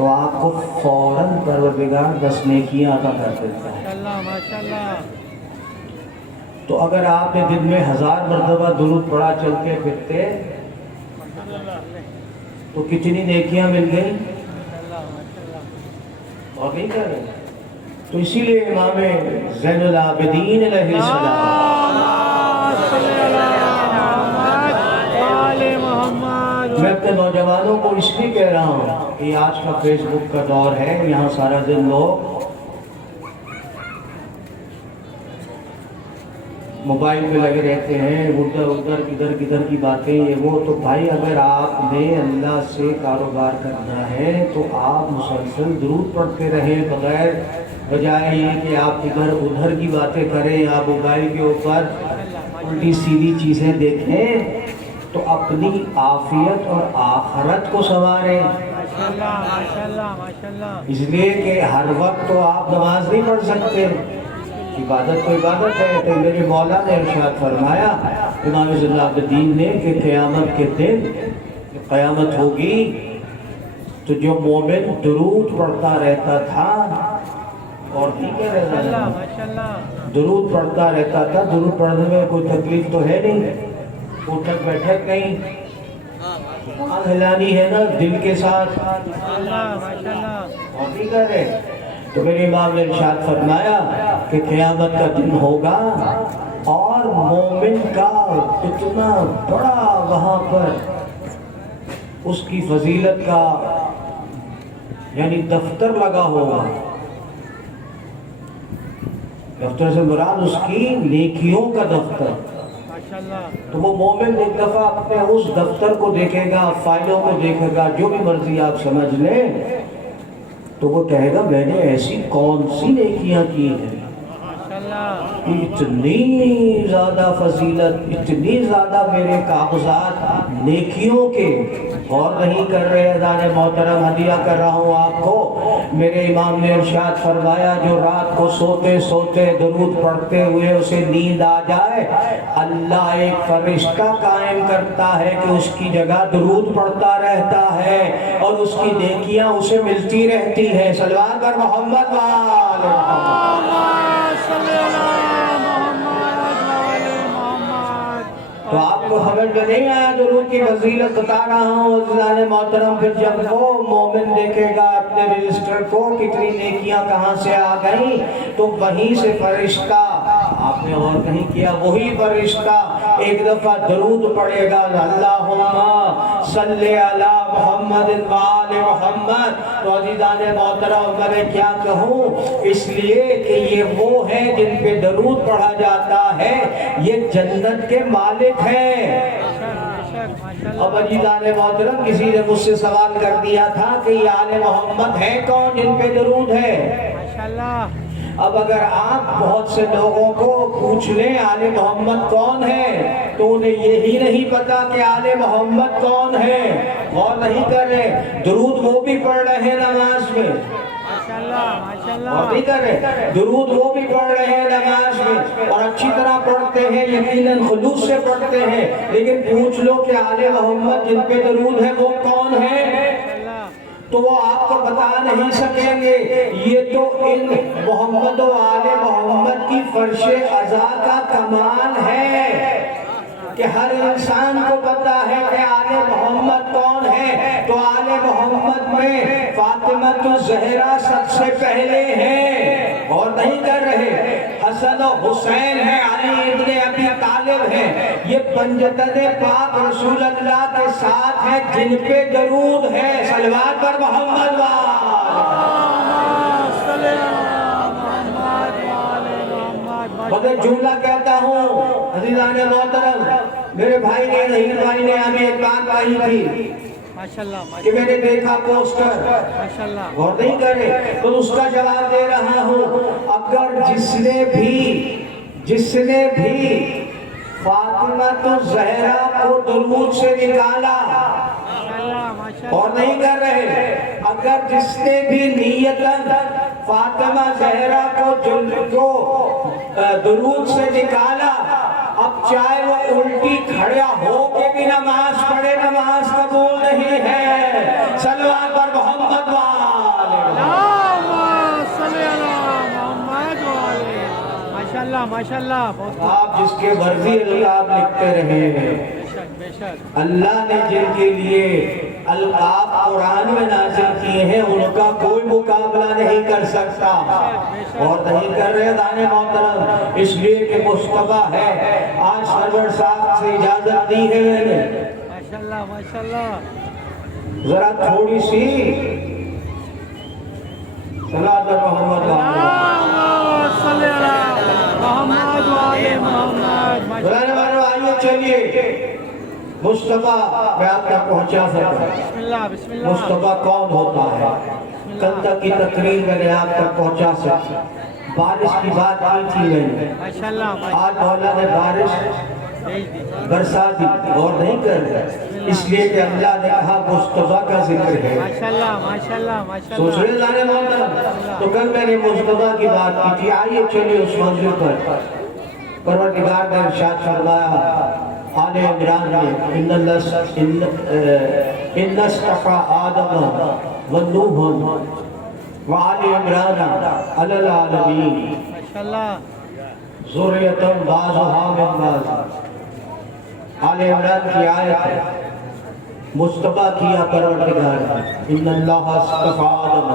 تو آپ کو فوراً پروردگار 10 نیکیاں عطا کر دیتا ہے۔ ماشاءاللہ۔ تو اگر آپ نے دن میں 1000 مرتبہ درود پڑھا چلتے پھرتے تو کتنی نیکیاں مل گئی؟ اور نہیں کر رہے؟ تو اسی لیے امام زین العابدین علیہ السلام، میں اپنے نوجوانوں کو اس لیے کہہ رہا ہوں کہ آج کا فیس بک کا دور ہے، یہاں سارا دن لوگ موبائل پہ لگے رہتے ہیں، ادھر کدھر کی باتیں یہ وہ۔ تو بھائی اگر آپ نے اللہ سے کاروبار کرنا ہے تو آپ مسلسل درود پڑھتے رہیں، بغیر بجائے یہ کہ آپ ادھر کی باتیں کریں، آپ موبائل کے اوپر الٹی سیدھی چیزیں دیکھیں، تو اپنی عافیت اور آخرت کو سنواریں۔ اس لیے کہ ہر وقت تو آپ نماز نہیں پڑھ سکتے، عبادت تو عبادت ہے۔ تو میرے مولا نے ارشاد فرمایا امام زین العابدین نے کہ قیامت کے دن قیامت ہوگی تو جو مومن درود پڑھتا رہتا تھا، اور نہیں کہہ رہا تھا، درود پڑھتا رہتا تھا، درود پڑھنے میں کوئی تکلیف تو ہے نہیں، اٹھک بیٹھک نہیں، آنکھ ہلانی ہے نا دل کے ساتھ، اور نہیں کہہ رہے۔ تو میرے امام نے ارشاد فرمایا کہ قیامت کا دن ہوگا اور مومن کا اتنا بڑا وہاں پر اس کی فضیلت کا یعنی دفتر لگا ہوگا، دفتر سے مراد اس کی نیکیوں کا دفتر۔ تو وہ مومن ایک دفعہ اپنے اس دفتر کو دیکھے گا، فائلوں کو دیکھے گا، جو بھی مرضی آپ سمجھ لیں، تو وہ کہے گا میں نے ایسی کون سی نیکیاں کی ہیں، اتنی زیادہ فضیلت، اتنی زیادہ میرے کاغذات نیکیوں کے، اور نہیں کر رہے۔ اذان محترم ہدیہ کر رہا ہوں آپ کو، میرے امام نے ارشاد فرمایا جو رات کو سوتے سوتے درود پڑھتے ہوئے اسے نیند آ جائے، اللہ ایک فرشتہ قائم کرتا ہے کہ اس کی جگہ درود پڑھتا رہتا ہے اور اس کی نیکیاں اسے ملتی رہتی ہے۔ صلوات پر محمد وآل محمد۔ تو آپ کو خبر میں نہیں آیا درود کی فضیلت بتا رہا ہوں عزیزان محترم۔ پھر جب وہ مومن دیکھے گا اپنے رجسٹر کو کتنی نیکیاں کہاں سے آ گئیں، تو وہیں سے فرشتہ، آپ نے اور کہیں کیا، وہی فرشتہ ایک دفعہ درود پڑھے گا، اللہم صلی علی محمد وآل محمد۔ تو عزیزان محترم میں کیا کہوں، اس لیے کہ یہ وہ ہے جن پہ درود پڑھا جاتا ہے، یہ جنت کے مالک ہیں۔ اب عزیزان محترم کسی نے مجھ سے سوال کر دیا تھا کہ یہ آل محمد ہے کون جن پہ درود ہے؟ اب اگر آپ بہت سے لوگوں کو پوچھ لیں آل محمد کون ہے تو انہیں یہی نہیں پتا کہ آل محمد کون ہے، غور نہیں کر رہے۔ درود وہ بھی پڑھ رہے ہیں نماز میں، اور نہیں کر رہے، درود وہ بھی پڑھ رہے ہیں نماز میں، اور اچھی طرح پڑھتے ہیں، یقیناً خلوص سے پڑھتے ہیں، لیکن پوچھ لو کہ آل محمد جن پہ درود ہے وہ کون ہے، تو وہ آپ کو بتا نہیں سکیں گے۔ یہ تو ان محمد و آل محمد کی فرش عزا کا کمال ہے کہ ہر انسان کو پتا ہے کہ آل محمد کون ہے۔ تو آل محمد میں فاطمہ الزہرا سب سے پہلے ہیں، اور نہیں کر رہے، حسن و حسین ہیں، علی ابن ابی طالب ہیں، یہ پنجتن پاک رسول اللہ کے ساتھ ہیں جن پہ درود ہے۔ صلوات پر محمد بہت جملہ کہتا ہوں عزیزان محترم، میرے بھائی نے ظہیر بھائی نے ہمیں ایک بات کہی تھی کہ میں نے دیکھا پوسٹر، اور نہیں کرے تو اس کا جواب دے رہا ہوں۔ اگر جس نے بھی فاطمہ الزہرا کو درود سے نکالا، اور نہیں کر رہے، اگر جس نے بھی نیتاً فاطمہ زہرا کو درود سے نکالا، اب چاہے وہ الٹی کھڑا ہو کے بھی نماز پڑھے، نماز قبول نہیں ہے۔ صلوات پر محمد ماشاءاللہ ماشاءاللہ بہت آپ جس کے مرضی القاب لکھتے رہے، بے شک اللہ نے جن کے لیے القاب قرآن میں نازل کیے ہیں ان کا کوئی مقابلہ نہیں کر سکتا، اور نہیں کر رہے دانے محترم، اس لیے کہ مصطفیٰ ہے۔ آج سرور صاحب سے اجازت دی ہے میں نے، ماشاءاللہ ماشاءاللہ ذرا تھوڑی سی صلاۃ محمد صلی اللہ محمد وعلی محمد آئیے چلیے مصطفیٰ میں آپ تک پہنچا سکتا بسم اللہ بسم اللہ مصطفیٰ کون ہوتا ہے؟ کل تک کی تقریر میں نے آپ تک پہنچا سکتا، بارش کی بات کی تھی میں نے، ماشاءاللہ آج مولا نے بارش برسا دی اور نہیں کر رہے، اس لیے کہ اللہ نے کہا مصطفیٰ کا ذکر ہے۔ ماشاءاللہ ماشاءاللہ سوچ رہے لانے مولا، تو کل میں نے مصطفیٰ کی بات کی تھی، آئیے چلیے اس منزل پر۔ پروردگار نے ارشاد فرمایا آل عمران میں ان اصطفیٰ آدم ونوح وآل عمران علی العالمین ماشاءاللہ ذریۃ بعضھا من بعض۔ آل عمران کی آیت ہے، مصطفیٰ کیا پروردگار نے، ان اللہ اصطفیٰ آدم،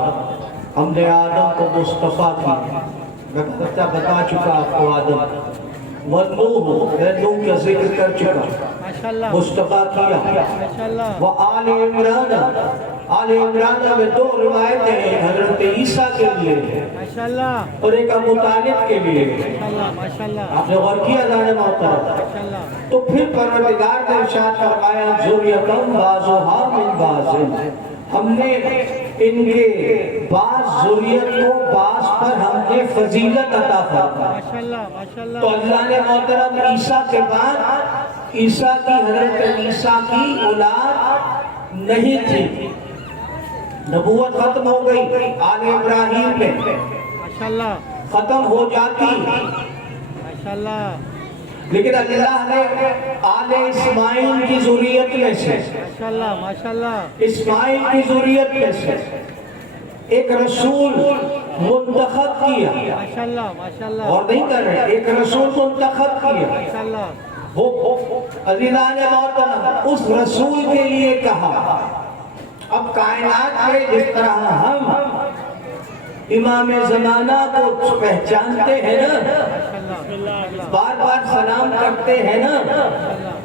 ہم نے آدم کو مصطفیٰ کیا، میں بتا چکا آپ کو آدم، ونوح میں نوح کا ذکر کر چکا، ماشاءاللہ مصطفیٰ کیا، ماشاءاللہ وآل عمران، آل عمران میں دو روایتیں ہیں، حضرت عیسیٰ کے لیے ماشاءاللہ اور ایک ابو طالب کے لیے۔ ماشاءاللہ ماشاءاللہ آپ نے غور کیا جانے محترم؟ ماشاءاللہ تو پھر پروردگار نے ارشاد فرمایا ذریۃ بعضھا من بعض، ہم نے ان کے بعض ذریت کو بعض پر ہم نے فضیلت عطا فرمائی۔ ماشاءاللہ ماشاءاللہ تو اللہ نے محترم عیسیٰ کے بعد عیسیٰ کی حضرت عیسیٰ کی اولاد نہیں تھی، نبوت ختم ہو گئی، آل ابراہیم میں ماشاءاللہ ختم ہو جاتی، ماشاءاللہ لیکن اللہ نے آل اسماعیل کی ذریت میں سے، ماشاءاللہ ماشاءاللہ اسماعیل کی ذریت میں سے ایک رسول منتخب کیا، ماشاءاللہ ماشاءاللہ اور نہیں کر رہے، ایک رسول منتخب کیا، ماشاءاللہ وہ عزیزان محترم اس رسول کے لیے کہا۔ اب کائنات میں جس طرح ہم امام زمانہ کو پہچانتے ہیں نا، بار بار سلام کرتے ہیں نا،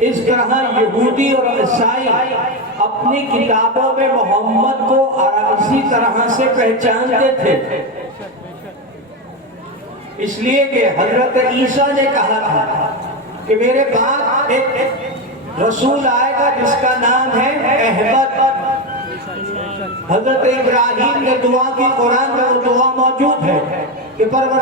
اس طرح یہودی اور عیسائی اپنی کتابوں میں محمد کو اسی طرح سے پہچانتے تھے، اس لیے کہ حضرت عیسیٰ نے کہا تھا کہ میرے بعد ایک رسول آئے گا جس کا نام ہے احمد۔ حضرت ابراہیم نے دعا کی، قرآن میں وہ دعا موجود ہے کہ